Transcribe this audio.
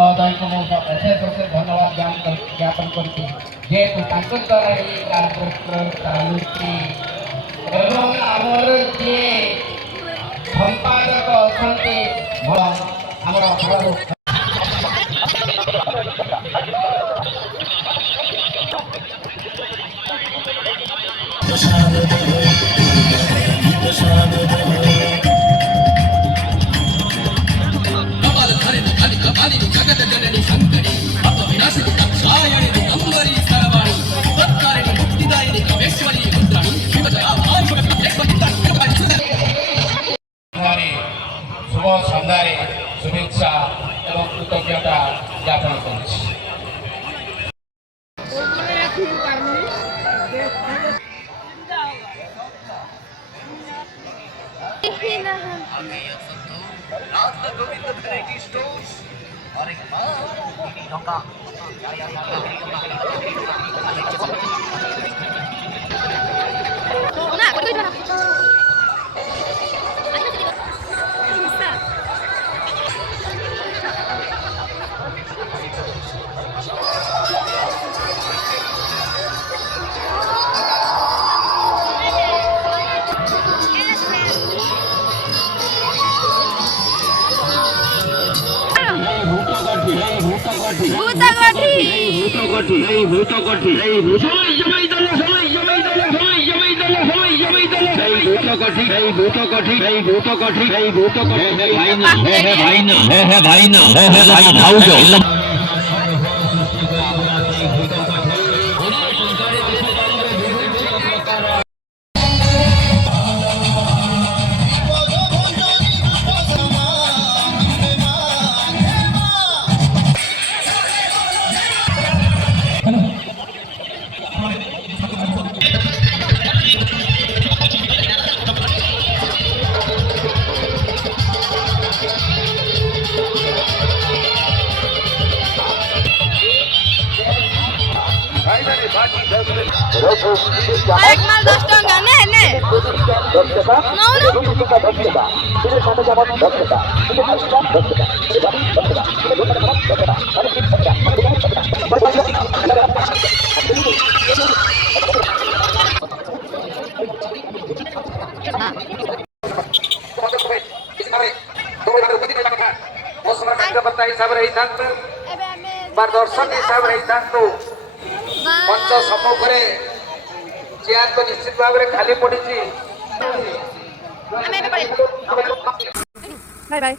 महोदय को अशेष अशेष धन्यवाद ज्ञापन करती जेहेतु द्वारा ये कार्यक्रम चलुची आमर जी संपादक अच्छा शुभ सन्धार शुभेच्छा एवं कृतज्ञता ज्ञापन कर एक माल 10 टका ने दर्शक हिसाब रही मंच सम्मुखें चेयर तो निश्चित भाव में खाली पड़ी बाय बाय।